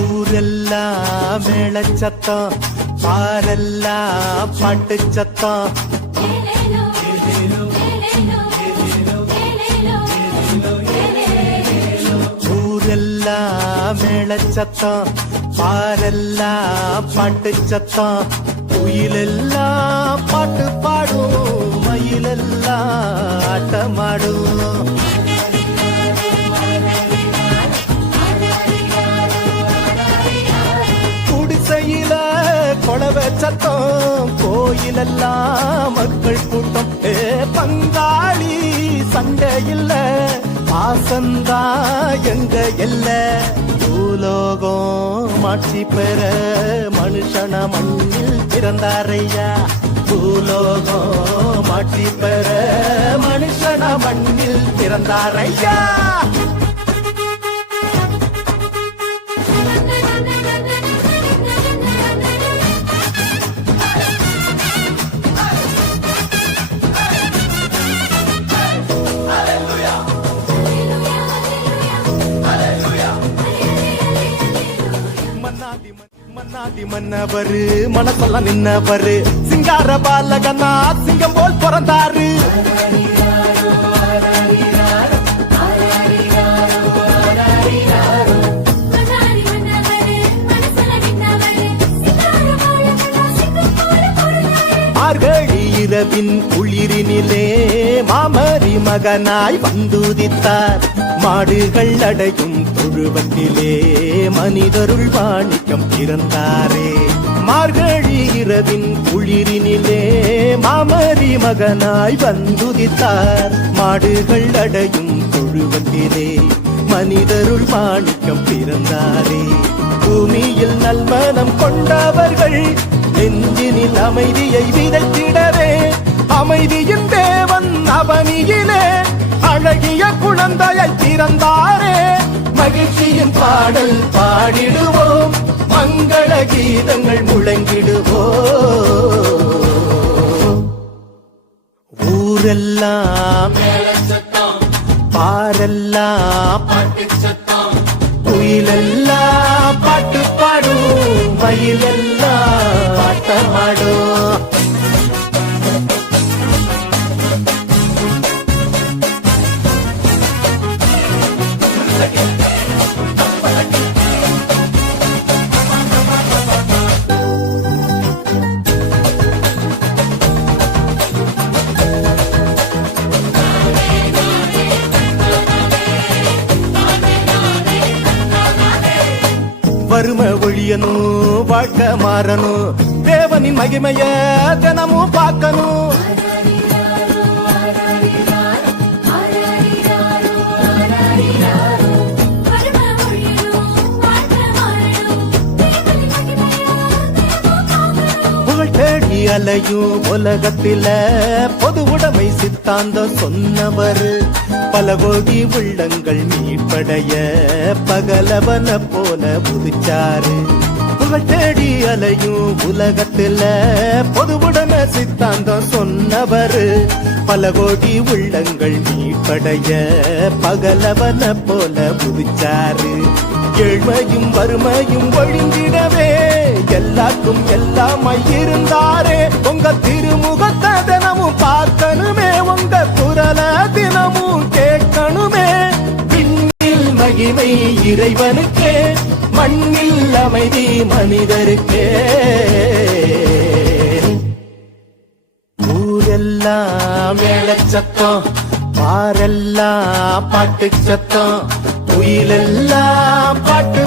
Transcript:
ஊரெல்லாம் மேளச்சத்தம், பாரெல்லாம் பாட்டு சத்தம். ஊரெல்லாம் மேளச்சத்தம், பாரெல்லாம் பாட்டு சத்தம். குயிலெல்லாம் பாட்டு பாடும், மயிலெல்லாம் ஆட்டமாடும். குடிசையில கொளவ சத்தம், கோயிலெல்லாம் மக்கள் கூட்டம். பங்காளி சண்டை இல்ல, பாசந்தா எங்க எல்ல. பூலோகம் மாட்சி பெற மனுஷன மண்ணில் பிறந்தாரையா. பூலோகம் மாட்சி பெற மனுஷன மண்ணில் பிறந்தாரையா. மன்னாதி மன்னவரு மனசெல்லாம் நின்னவரு, சிங்கார பாலகனா சிங்கம் போல் பிறந்தாரு. மார்கழி இரவின் குளிரினிலே மாமரி மகனாய் வந்துதித்தார். மாடுகள் அடையும் தொழுவத்திலே மனிதருள் வாணிக்கம் பிறந்தாரே. மார்கழி இரவின் குளிரினிலே மாமரி மகனாய் வந்துதித்தார். மாடுகள் அடையும் தொழுவத்திலே மனிதருள் வாணிக்கம் பிறந்தாரே. பூமியில் நல்மனம் கொண்டவர்கள் நெஞ்சினில் அமைதியை விதைத்திடவே, அமைதியின் தேவன் அவனியிலே அழகிய குழந்தையை பிறந்தாரே. மகிழ்ச்சியின் பாடல் பாடிடுவோம், மங்கள கீதங்கள் முழங்கிடுவோம். ஊரெல்லாம் பாரெல்லாம் பாட்டு சத்தம், குயிலெல்லாம் பாட்டு பாடும், மயிலெல்லாம் ஆட்டமாடும். வறுமை ஒழியணும், வாழ்க்கை மாறணும், தேவனின் மகிமைய தினமும் பார்க்கணும். புகழ் தேடி அலையும் உலகத்தில பொது உடைமை சித்தாந்தம் சொன்னவர். பல கோடி உள்ளங்கள் மீட்படைய பகலவன போல புதிச்சாரு. புகழ் தேடி அலையும் உலகத்துல பொதுவுடமை சித்தாந்தம் சொன்னவர். பல கோடி உள்ளங்கள் மீட்படைய பகலவன போல புதிச்சாரு. ஏழ்மையும் வறுமையும் ஒழிந்திடவே எல்லாருக்கும் எல்லாமாய் இருந்தாரே. உங்க திருமுகத்தை தினமும் பார்க்கணுமே, உங்க குரல தினமும் கேட்கணுமே. விண்ணில் மகிமை இறைவனுக்கே, மண்ணில் அமைதி மனிதருக்கே. ஊரெல்லாம் மேளச்சத்தம், பாரெல்லாம் பாட்டு சத்தம், குயிலெல்லாம் பாட்டு